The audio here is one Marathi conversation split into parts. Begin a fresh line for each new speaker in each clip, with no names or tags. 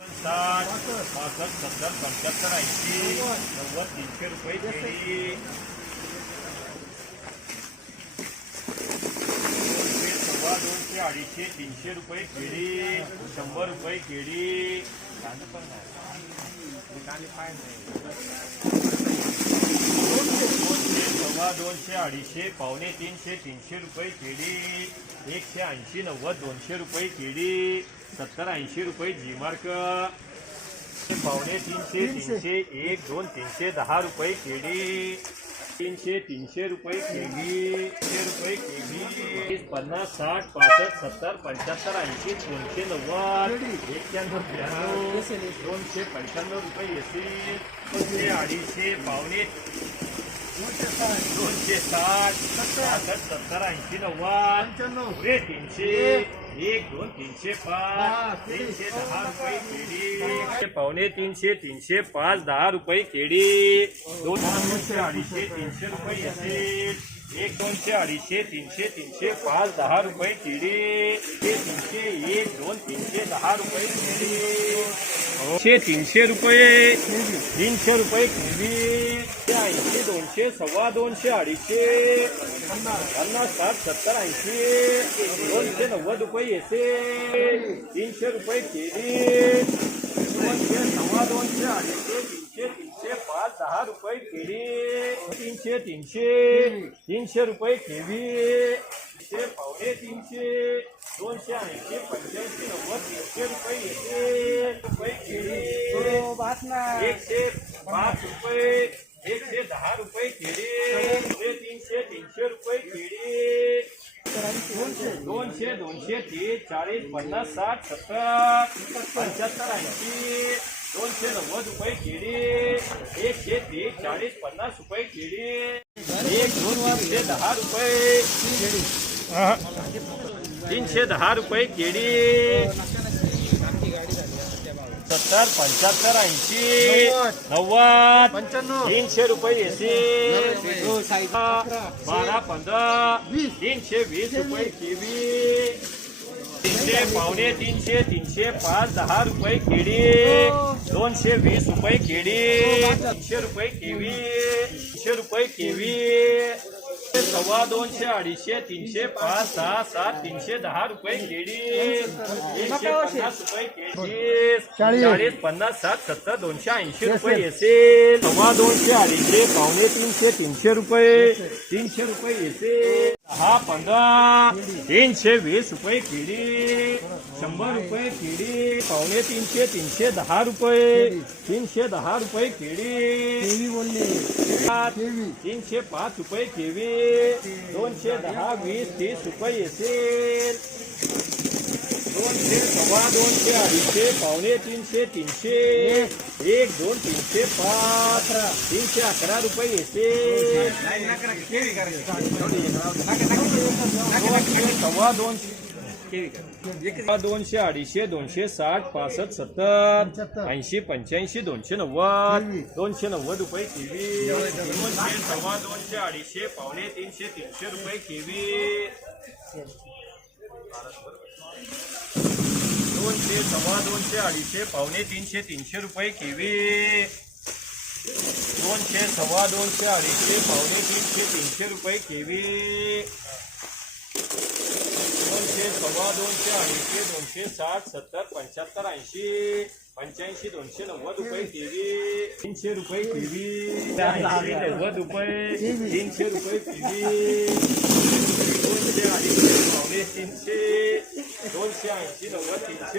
साठ पासष्ट सत्तर पंच्याहत्तर ऐंशी नव्वद तीनशे रुपये दोनशे सव्वा दोनशे अडीचशे तीनशे रुपये केळी शंभर रुपये केळी दोनशे सव्वा दोनशे अडीचशे पावणे तीनशे तीनशे रुपये केळी एकशे ऐंशी नव्वद दोनशे रुपये केळी सत्तर ऐंशी रुपये जी मार्क. पावणे तीनशे तीनशे. एक दोन तीनशे दहा रुपये केळी तीनशे तीनशे रुपये केळी तीनशे रुपये केळी पन्नास साठ पासष्ट सत्तर पंच्याहत्तर ऐंशी दोनशे नव्वद. एक्क्याण्णव त्र्याण्णव दोनशे पंच्याण्णव रुपये येतील दोनशे अडीचशे पावणे दोनशे साठ सत्तर ऐंशी नव्वद पुढे तीनशे एक तीनशे तीनशे रुपये तीनशे रुपये केळी दोन दोनशे अडीचशे तीनशे रुपये येतील एक दोनशे अडीचशे तीनशे तीनशे पाच दहा रुपये केळी ते तीनशे एक दोन तीनशे दहा रुपये दोनशे तीनशे रुपये तीनशे रुपये केळी ऐंशी दोनशे सव्वा दोनशे अडीचशे पन्नास साठ सत्तर ऐंशी दोनशे नव्वद रुपये येते तीनशे रुपये केळी दोनशे सव्वा दोनशे अडीचशे तीनशे तीनशे पाच दहा रुपये केळी तीनशे तीनशे तीनशे रुपये केळी तीनशे पावणे तीनशे दोनशे ऐंशी पंच्याऐंशी नव्वद तीनशे रुपये येते रुपये केळी एकशे पाच रुपये. एकशे दहा रुपये तीनशे तीनशे रुपये केळी दोनशे दोनशे तीस चाळीस, पन्नास, साठ, सत्तर, पंच्याहत्तर, ऐंशी. दोनशे नव्वद रुपये एकशे तीस चाळीस, पन्नास रुपये एक, दोन, तीनशे दहा रुपये तीनशे दहा रुपये सत्तर पंच्याहत्तर ऐंशी नव्वद. तीनशे रुपये येते बारा पंधरा. तीनशे वीस रुपये केवी. तीनशे पावणे तीनशे तीनशे पाच दहा रुपये केळी दोनशे वीस रुपये केळी तीनशे रुपये केवी. तीनशे रुपये केवी. सव्वा दोनशे अडीचशे तीनशे पाच सहा सात तीनशे दहा रुपये केळी. एकशे पन्नास रुपये केळी. चाळीस. पन्नास सात सत्तर दोनशे ऐंशी रुपये येसेल. सव्वा दोनशे अडीचशे पावणे तीनशे तीनशे रुपये. तीनशे रुपये येते दहा पंधरा तीनशे वीस रुपये केळी शंभर रुपये केळी पावणे तीनशे तीनशे दहा रुपये तीनशे दहा रुपये केळी पाच, तीनशे पाच रुपये केवी दोनशे दहा वीस तीस रुपये येतील. दोनशे सव्वा दोनशे अडीचशे पावणे तीनशे तीनशे. एक दोन तीनशे पाच. तीनशे अकरा रुपये येते. सव्वा दोनशे. दोनशे अडीचशे दोनशे साठ पासष्ट सत्तर. ऐंशी पंच्याऐंशी दोनशे नव्वद. दोनशे नव्वद रुपये केवी. दोनशे सव्वा दोनशे अडीचशे पावणे तीनशे तीनशे रुपये केवी. दोनशे, सव्वा दोनशे, अडीचशे, पावणे तीनशे तीनशे रुपये केवी. दोनशे, सव्वा दोनशे, अडीचशे, पावणे तीनशे तीनशे रुपये केवी. दोनशे, सव्वा दोनशे, अडीचशे, दोनशे साठ, सत्तर, पंच्याहत्तर, ऐंशी, पंच्याऐंशी, दोनशे, नव्वद रुपये केवी. तीनशे रुपये केवी. नव्वद रुपये. तीनशे रुपये केवी दोनशे अडीचशे पावणे तीनशे दोनशे ऐंशी नव्वद तीनशे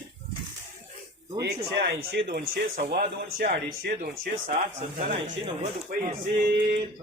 एकशे ऐंशी दोनशे सव्वा दोनशे अडीचशे दोनशे साठ सत्तर ऐंशी नव्वद रुपये येतील.